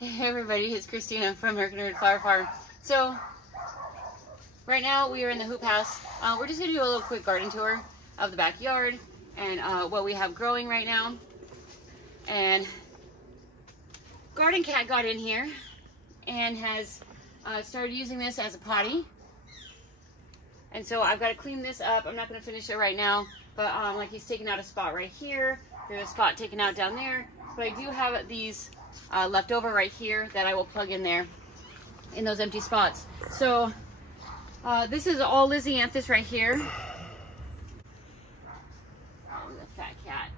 Hey everybody, it's Christina from American Nerd Flower Farm. So, right now we are in the hoop house. We're just going to do a little quick garden tour of the backyard and what we have growing right now. And Garden Cat got in here and has started using this as a potty. And so I've got to clean this up. I'm not going to finish it right now, but like he's taking out a spot right here. There's a spot taken out down there. But I do have these left over right here that I will plug in there in those empty spots. So this is all Lisianthus right here. Oh, the fat cat.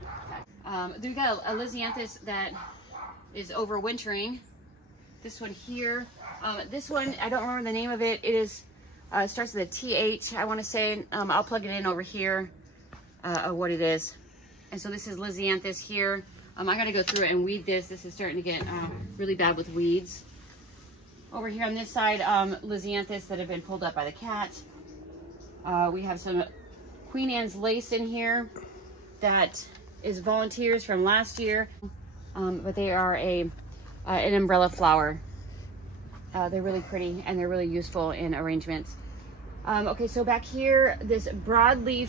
We got a Lisianthus that is overwintering. This one here. This one, I don't remember the name of it. It is starts with a TH, I want to say. I'll plug it in over here what it is. And so this is Lisianthus here. I gotta go through it and weed this. This is starting to get really bad with weeds. Over here on this side, Lisianthus that have been pulled up by the cat. We have some Queen Anne's lace in here that is volunteers from last year, but they are an umbrella flower. They're really pretty and they're really useful in arrangements. Okay, so back here, this broadleaf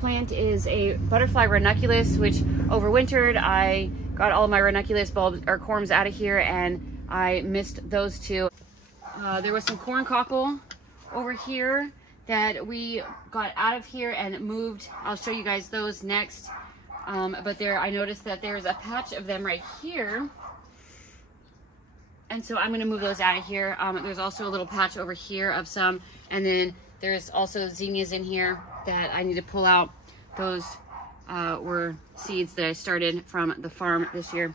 plant is a butterfly ranunculus, which overwintered. I got all of my ranunculus bulbs or corms out of here and I missed those two. There was some corn cockle over here that we got out of here and moved. I'll show you guys those next. But there, I noticed that there's a patch of them right here. And so I'm gonna move those out of here. There's also a little patch over here of some, and then there's also zinnias in here that I need to pull out. Those were seeds that I started from the farm this year.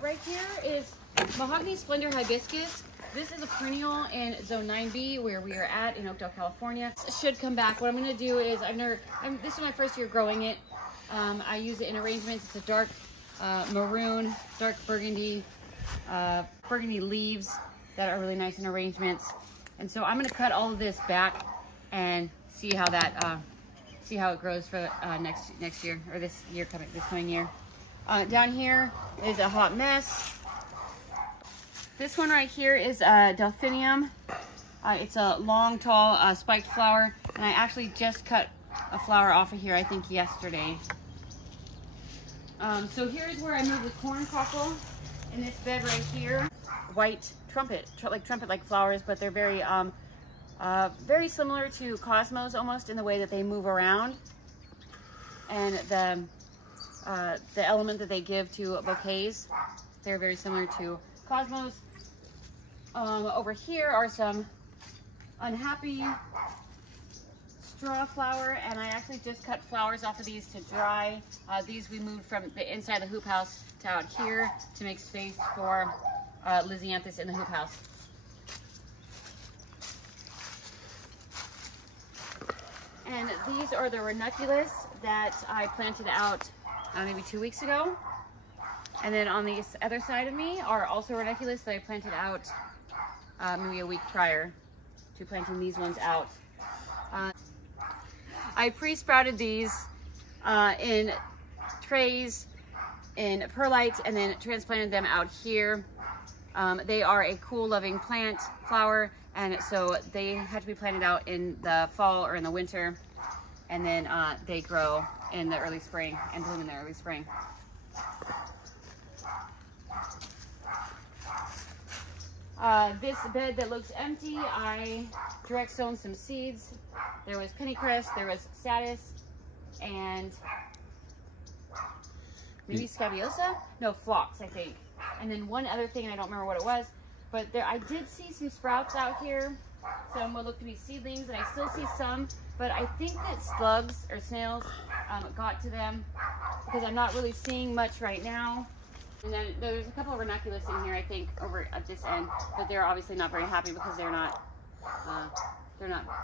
Right here is Mahogany Splendor Hibiscus. This is a perennial in Zone 9B where we are at in Oakdale, California. It should come back. What I'm gonna do is, this is my first year growing it. I use it in arrangements. It's a dark maroon, dark burgundy, burgundy leaves that are really nice in arrangements. And so I'm going to cut all of this back and see how that see how it grows for next year, or this coming year. Down here is a hot mess. This one right here is delphinium. It's a long, tall, spiked flower, and I actually just cut a flower off of here, I think yesterday. So here's where I moved the corn cockle in this bed right here. White trumpet-like flowers, but they're very very similar to cosmos almost in the way that they move around, and the element that they give to bouquets, they're very similar to cosmos. Over here are some unhappy straw flower, and I actually just cut flowers off of these to dry. These we moved from the inside of the hoop house to out here to make space for Lisianthus in the hoop house. And these are the ranunculus that I planted out maybe 2 weeks ago. And then on the other side of me are also ranunculus that I planted out maybe a week prior to planting these ones out. I pre-sprouted these in trays in perlite and then transplanted them out here. They are a cool loving plant flower, and so they have to be planted out in the fall or in the winter, and then they grow in the early spring and bloom in the early spring. This bed that looks empty, I direct sown some seeds. There was pennycress, there was statice, and maybe scabiosa? No, phlox, I think. And then one other thing, and I don't remember what it was, but I did see some sprouts out here. Some would look to be seedlings, and I still see some, but I think that slugs or snails got to them, because I'm not really seeing much right now. And then there's a couple of ranunculus in here, I think, over at this end, but they're obviously not very happy because they're not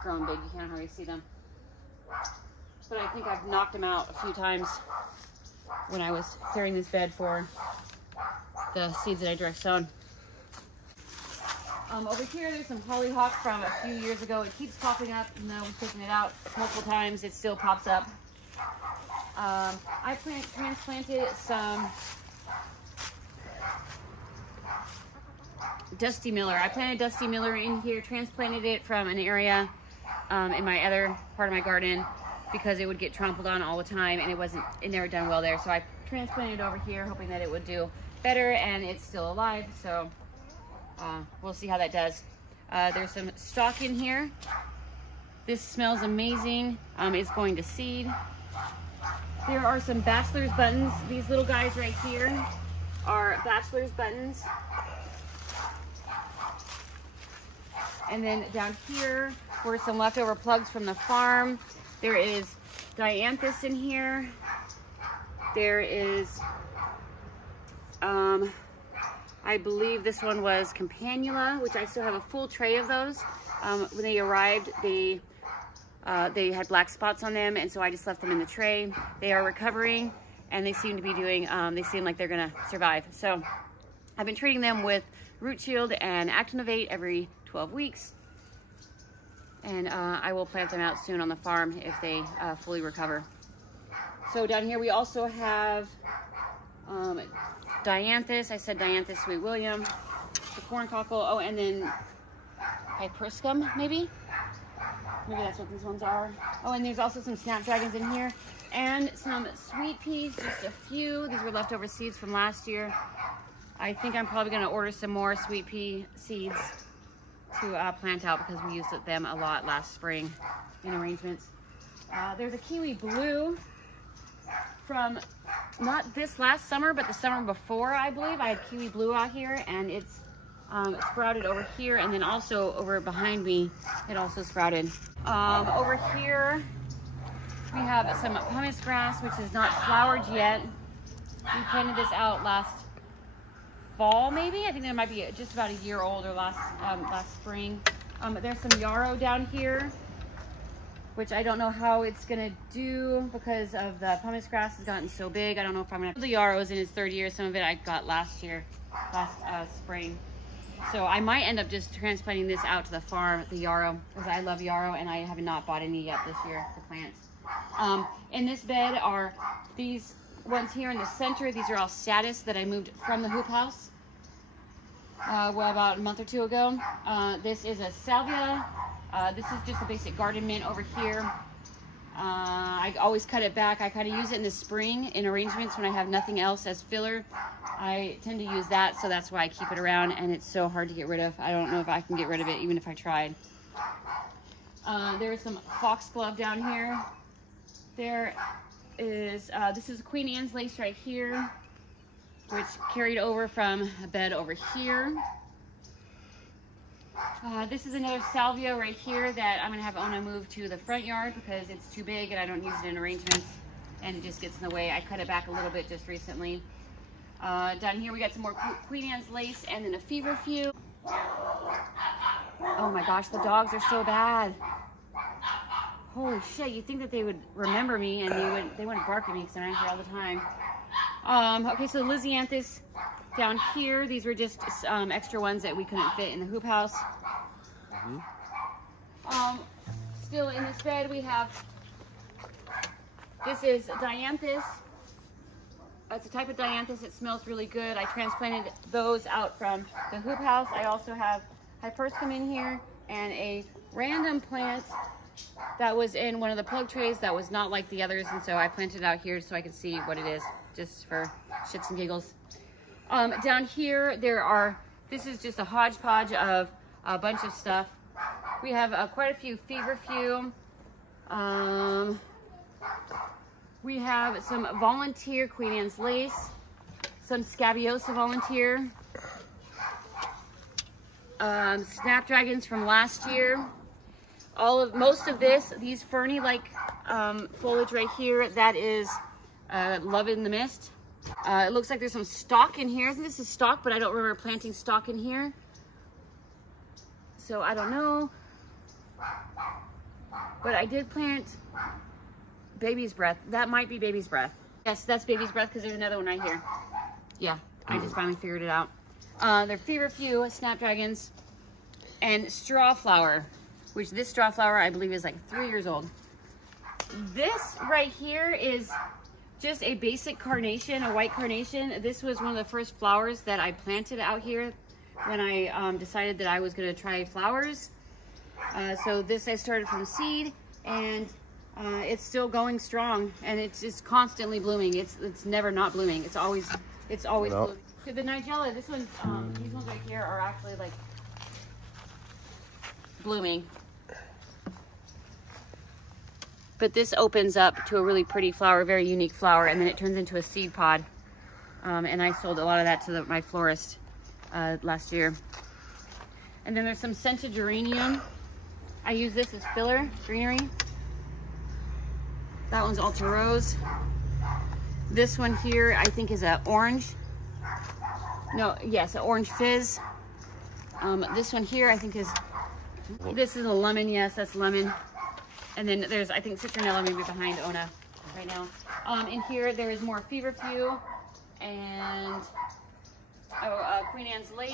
grown big. You can't hardly see them. But I think I've knocked them out a few times when I was clearing this bed for the seeds that I direct sown. Over here, there's some hollyhock from a few years ago. It keeps popping up, even though we've taken it out multiple times, it still pops up. I transplanted some Dusty Miller. I planted Dusty Miller in here, transplanted it from an area in my other part of my garden because it would get trampled on all the time, and it never done well there. So I transplanted it over here, hoping that it would do better, and it's still alive. So we'll see how that does. There's some stalk in here. This smells amazing. It's going to seed. There are some bachelor's buttons. These little guys right here are bachelor's buttons. And then down here were some leftover plugs from the farm. There is dianthus in here. There is, I believe this one was campanula, which I still have a full tray of those. When they arrived, they had black spots on them, and so I just left them in the tray. They are recovering, and they seem to be doing, they seem like they're gonna survive. So I've been treating them with Root Shield and Actinovate every 12 weeks. And I will plant them out soon on the farm if they fully recover. So down here we also have dianthus. I said dianthus Sweet William, the corn cockle. Oh, and then hyperscum, maybe? Maybe that's what these ones are. Oh, and there's also some snapdragons in here. And some sweet peas, just a few. These were leftover seeds from last year. I think I'm probably gonna order some more sweet pea seeds to plant out because we used them a lot last spring in arrangements. There's a kiwi blue from not this last summer, but the summer before, I believe. I had kiwi blue out here, and it's sprouted over here, and then also over behind me, it also sprouted. Over here, we have some pumice grass, which is not flowered yet. We planted this out last fall, maybe. I think it might be just about a year old, or last spring. There's some yarrow down here, which I don't know how it's gonna do because of the pumice grass has gotten so big. I don't know if I'm gonna. The yarrow is in its third year. Some of it I got last spring. So I might end up just transplanting this out to the farm, the yarrow, because I love yarrow, and I have not bought any yet this year, the plants. In this bed are these ones here in the center. These are all status that I moved from the hoop house well, about a month or two ago. This is a salvia. This is just a basic garden mint over here. I always cut it back. I kind of use it in the spring in arrangements when I have nothing else as filler. I tend to use that, so that's why I keep it around, and it's so hard to get rid of. I don't know if I can get rid of it, even if I tried. There is some foxglove down here. There is, this is Queen Anne's lace right here, which carried over from a bed over here. This is another salvia right here that I'm gonna have Ona move to the front yard because it's too big and I don't use it in arrangements, and it just gets in the way. I cut it back a little bit just recently. Down here we got some more Queen Anne's lace, and then a feverfew. Oh my gosh, the dogs are so bad. Holy shit, you'd think that they would remember me and they wouldn't bark at me because I'm out here all the time. Okay, so the Lisianthus down here, these were just extra ones that we couldn't fit in the hoop house. Still in this bed we have, this is dianthus. It's a type of dianthus. It smells really good. I transplanted those out from the hoop house. I also have hyperscum in here and a random plant that was in one of the plug trays that was not like the others, and so I planted it out here so I could see what it is, just for shits and giggles. Down here this is just a hodgepodge of a bunch of stuff. We have quite a few feverfew. We have some volunteer Queen Anne's lace, some scabiosa volunteer, snapdragons from last year. Most of these ferny-like foliage right here, that is Love in the Mist. It looks like there's some stalk in here. I think this is stalk, but I don't remember planting stalk in here. So I don't know. But I did plant Baby's Breath. That might be Baby's Breath. Yes, that's Baby's Breath because there's another one right here. Yeah, I just finally figured it out. They're feverfew, snapdragons, and straw flower, which this straw flower I believe is like 3 years old. This right here is just a basic carnation, a white carnation. This was one of the first flowers that I planted out here when I decided that I was going to try flowers. So this I started from seed, and it's still going strong, and it's just constantly blooming. It's never not blooming. It's always blooming. So the Nigella, this one's these ones right here are actually like blooming. But this opens up to a really pretty flower, very unique flower, and then it turns into a seed pod. And I sold a lot of that to my florist last year. And then there's some scented geranium. I use this as filler greenery. That one's Ultra Rose. This one here, I think, is an orange. No, yes, an orange fizz. This one here, I think, this is a lemon. Yes, that's lemon. And then there's, I think, citronella maybe behind Ona right now. In here, there is more feverfew and Queen Anne's lace,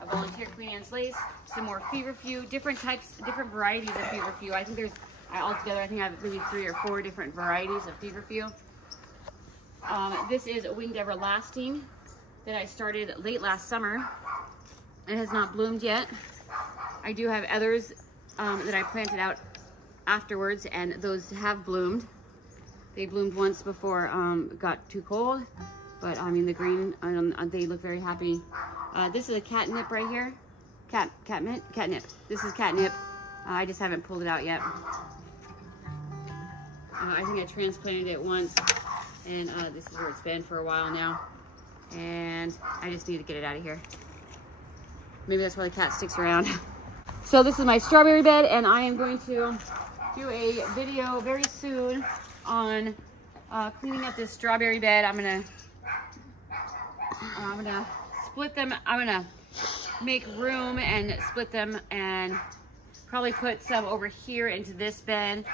a volunteer Queen Anne's lace, some more feverfew, different varieties of feverfew. I think there's, altogether, I think I have maybe 3 or 4 different varieties of feverfew. This is a Winged Everlasting that I started late last summer. It has not bloomed yet. I do have others that I planted out afterwards, and those have bloomed. They bloomed once before it got too cold, but I mean the green, they look very happy. This is a catnip right here. Catnip. This is catnip. I just haven't pulled it out yet. I think I transplanted it once, and this is where it's been for a while now, and I just need to get it out of here. Maybe that's why the cat sticks around. So this is my strawberry bed, and I am going to do a video very soon on cleaning up this strawberry bed. I'm gonna split them. I'm gonna make room and split them, and probably put some over here into this bed,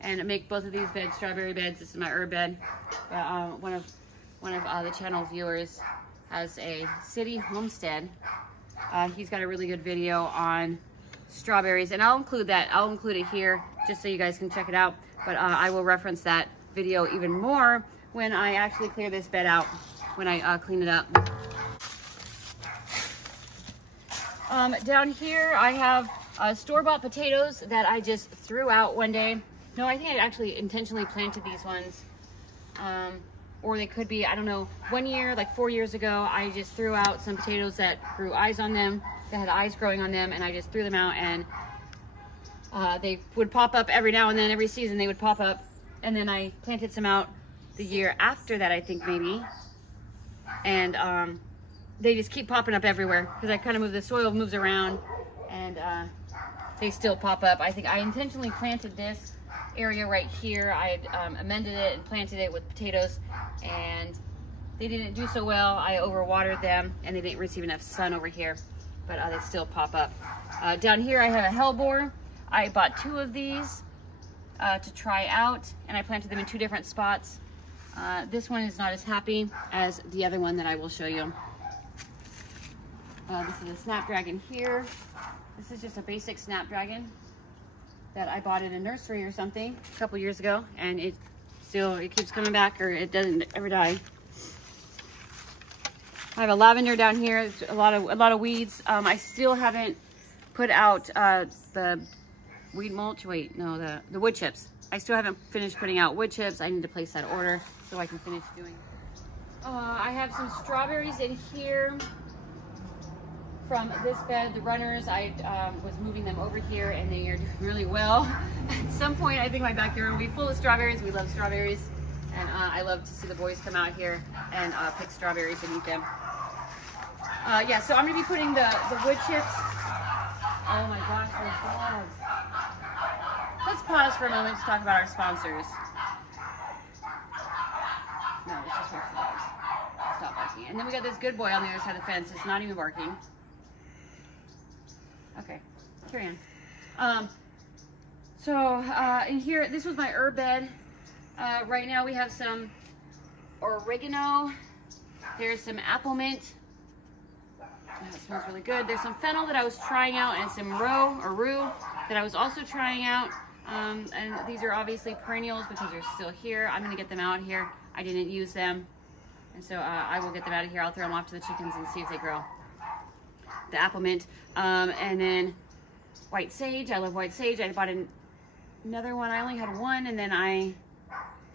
and make both of these beds strawberry beds. This is my herb bed. One of the channel viewers has a city homestead. He's got a really good video on strawberries, and I'll include that. I'll include it here just so you guys can check it out. But I will reference that video even more when I actually clear this bed out, when I clean it up. Down here I have store-bought potatoes that I just threw out one day. No, I think I actually intentionally planted these ones. Or they could be, I don't know, one year, like 4 years ago, I just threw out some potatoes that grew eyes on them, that had eyes growing on them, and I just threw them out, and they would pop up every now and then. Every season they would pop up, and then I planted some out the year after that, I think, maybe, and they just keep popping up everywhere because I kind of move, the soil moves around, and they still pop up. I think I intentionally planted this area right here. I had amended it and planted it with potatoes, and they didn't do so well. I overwatered them, and they didn't receive enough sun over here, but they still pop up. Down here I have a hellebore. I bought 2 of these to try out, and I planted them in 2 different spots. This one is not as happy as the other one that I will show you. This is a snapdragon here. This is just a basic snapdragon that I bought in a nursery or something a couple years ago, and it keeps coming back, or it doesn't ever die. I have a lavender down here. There's a lot of weeds. I still haven't put out the weed mulch. Wait, no, the wood chips. I still haven't finished putting out wood chips. I need to place that order so I can finish doing it. I have some strawberries in here from this bed. The runners, I was moving them over here, and they are doing really well. At some point, I think my backyard will be full of strawberries. We love strawberries, and I love to see the boys come out here and pick strawberries and eat them. Yeah, so I'm gonna be putting the wood chips. Oh my gosh, there's dogs. Let's pause for a moment to talk about our sponsors. No, it's just for dogs. Stop barking. And then we got this good boy on the other side of the fence. It's not even barking. Okay, carry on. In here, this was my herb bed. Right now we have some oregano. There's some apple mint. That smells really good. There's some fennel that I was trying out, and some rue that I was also trying out. And these are obviously perennials because they're still here. I'm gonna get them out here. I didn't use them, and so I will get them out of here. I'll throw them off to the chickens and see if they grow. the apple mint. And then white sage. I love white sage. I bought another one. I only had one, and then I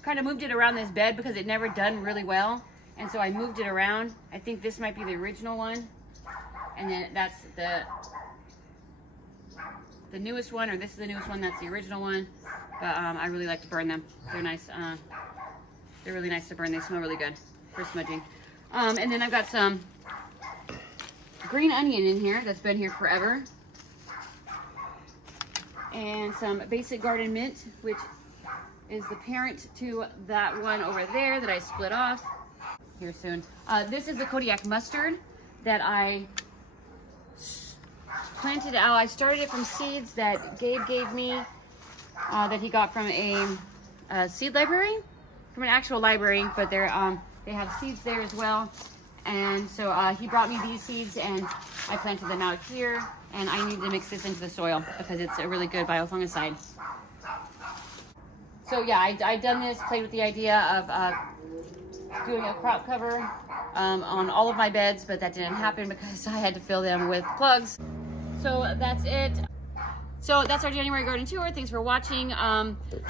kind of moved it around this bed because it never done really well. And so I moved it around. I think this might be the original one. And then that's the newest one, or this is the newest one. That's the original one. But I really like to burn them. They're nice. They're really nice to burn. They smell really good for smudging. And then I've got some green onion in here that's been here forever. And some basic garden mint, which is the parent to that one over there that I split off here soon. This is the Kodiak mustard that I planted out. I started it from seeds that Gabe gave me, that he got from a seed library, from an actual library, but they have seeds there as well. And so he brought me these seeds, and I planted them out here, and I need to mix this into the soil because it's a really good biofungicide. So yeah, I done this, played with the idea of doing a crop cover on all of my beds, but that didn't happen because I had to fill them with plugs. So that's it. So that's our January garden tour. Thanks for watching.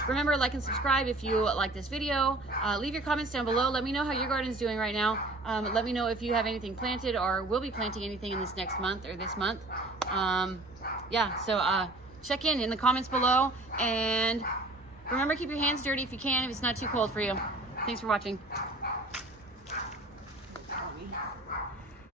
Remember, like and subscribe if you like this video. Leave your comments down below. Let me know how your garden's doing right now. Let me know if you have anything planted or will be planting anything in this next month or this month. Yeah, so check in the comments below. And remember, keep your hands dirty if you can, if it's not too cold for you. Thanks for watching.